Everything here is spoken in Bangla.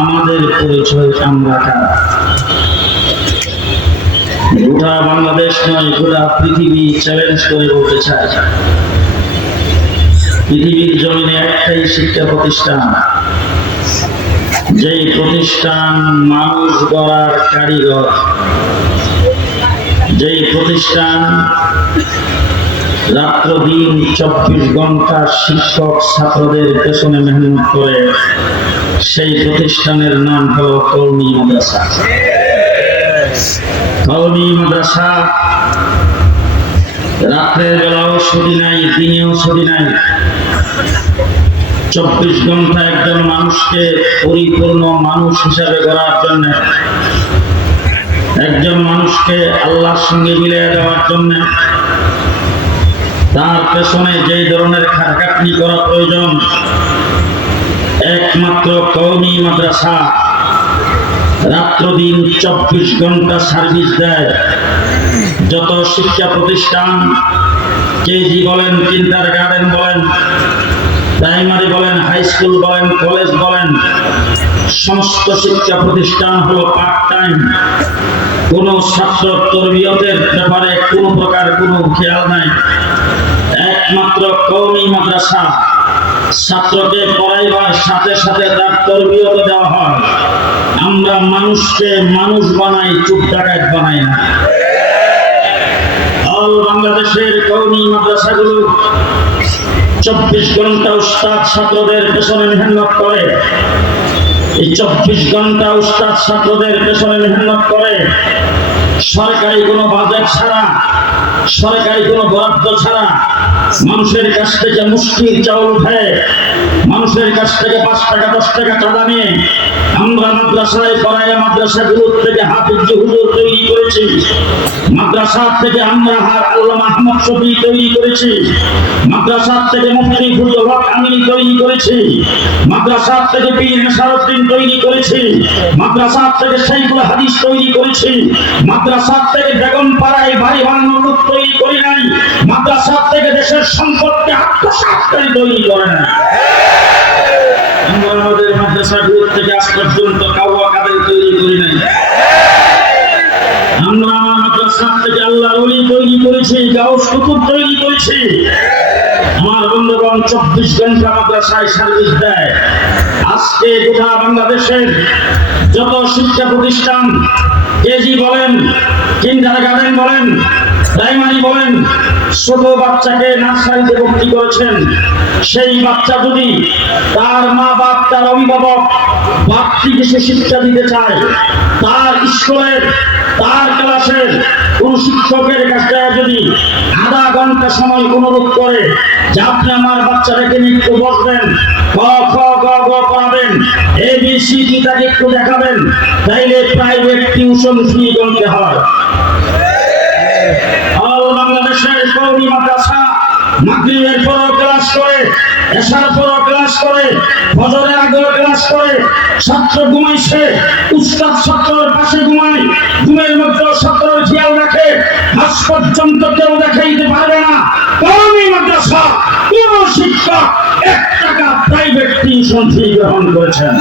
আমাদের পরিচয় আমরা কারা। গোটা বাংলাদেশ নয়, গোটা পৃথিবী চ্যালেঞ্জ করে বলতে চায়, পৃথিবীর জমিনে একটাই শিক্ষা প্রতিষ্ঠান, যেই প্রতিষ্ঠান মানুষ গড়ার কারিগর, যেই প্রতিষ্ঠান রাত্র দিন 24 ঘন্টা শিক্ষক ছাত্রদের পেছনে মেহনত করে, সেই প্রতিষ্ঠানের নাম হলো কওমি মাদ্রাসা। কওমি মাদ্রাসা রাত্রের বেলাও ছুটি নাই, দিনেও ছুটি নাই। 24 ঘন্টা একজন মানুষকে পরিপূর্ণ মানুষ হিসাবে গড়ার জন্য, একজন মানুষকে আল্লাহর সঙ্গে মিলিয়ে দেওয়ার জন্য তার পেছনে যেই ধরনের খাটাখাটনি করা প্রয়োজন, একমাত্র কওমি মাদ্রাসা রাত্র দিন 24 ঘন্টা সার্ভিস দেয়। যত শিক্ষা প্রতিষ্ঠান, কেজি বলেন, কিন্ডারগার্টেন বলেন, প্রাইমারি বলেন, হাই স্কুল বলেন, কলেজ বলেন, সমস্ত শিক্ষা প্রতিষ্ঠান হলো পার্ট টাইম। কোন ছাত্র তরবিয়তের ব্যাপারে কোন প্রকার কোনো খেয়াল নাই। একমাত্র কওমি মাদ্রাসা ছাত্রকে পড়াইবার সাথে সাথে তার তরবিয়ত দেওয়া হয়। আমরা মানুষকে মানুষ বানাই, চুপ ডাকাত বানাই না। অল বাংলাদেশের কওমি মাদ্রাসাগুলো 24 ঘন্টা উস্তাদ ছাত্রদের পেছনে মেহনত করে। এই 24 ঘন্টা উস্তাদ ছাত্রদের পেছনে মেহনত করে সরকারি কোনো বাজেট ছাড়া, সরকারি কোনো বরাদ্দ ছাড়া, মানুষের কাছ থেকে মুষ্টির চাউল উঠে, মানুষের কাছ থেকে 5 টাকা 10 টাকা চাঁদা নিয়ে আমরা মাদ্রাসায় পড়াইয়া মাদ্রাসাগুলোর থেকে হাফিজ হুজুর তৈরি করেছি। মাদ্রাসা থেকে আমরা আল্লামা আহমদ শফি তৈরি করেছি। মাদ্রাসা থেকে মুফতি ফজলুল হক আমিনী তৈরি করেছি। মাদ্রাসা থেকে পীর নেসারউদ্দিন তৈরি করেছি। মাদ্রাসা থেকে শাইখুল হাদিস তৈরি করেছি। মাদ্রাসা থেকে বেগম পাড়ায় বাড়ি বানানোর লোক তৈরি করি নাই। মাদ্রাসা থেকে দেশের সম্পদকে আত্মসাৎকারী তৈরি করে নাই। আমরা আমাদের মাদ্রাসাগুলোর থেকে আজ পর্যন্ত কাওয়া কাদের তৈরি করি নাই। আমরা আমার মাদ্রাসা থেকে আল্লাহর ওলি তৈরি করেছি, গাউস কুতুব তৈরি করেছি। আমার বন্ধুগণ 24 ঘন্টা মাদ্রাসায় সার্ভিস দেয়। আজকে গোটা বাংলাদেশের যত শিক্ষা প্রতিষ্ঠান, কেজি বলেন, কিন্ডারগার্টেন বলেন, প্রাইমারি বলেন, ছোট বাচ্চাকে নার্সারিতে ভর্তি করেছেন, সেই বাচ্চা যদি তার মা বাপ, তার অভিভাবক বাড়তি কিছু শিক্ষা দিতে চায়, তার স্কুলের, তার ক্লাসের কোন শিক্ষকের কাছে যদি আধা ঘন্টা সময় অনুরোধ করে যে আপনি আমার বাচ্চাটাকে একটু বসবেন, ক খ গ ঘ পড়াবেন, ABCD তাকে একটু দেখাবেন, তাইলে প্রাইভেট টিউশন ফি গুনতে হয়। অল বাংলাদেশের কওমি মাদ্রাসা মাগরিবের পরও ক্লাস করে, এশার পরও ক্লাস করে, ফজরের আগেও ক্লাস করে। ছাত্র ঘুমাইছে, উস্তাদ ছাত্রের পাশে ঘুমায়, ঘুমের মধ্যে ছাত্রের খেয়াল রাখে, আজ পর্যন্ত কেউ দেখাইতে পারবে না কওমি মাদ্রাসা কোন শিক্ষক 1 টাকা প্রাইভেট টিউশন ফি গ্রহণ করেছেন।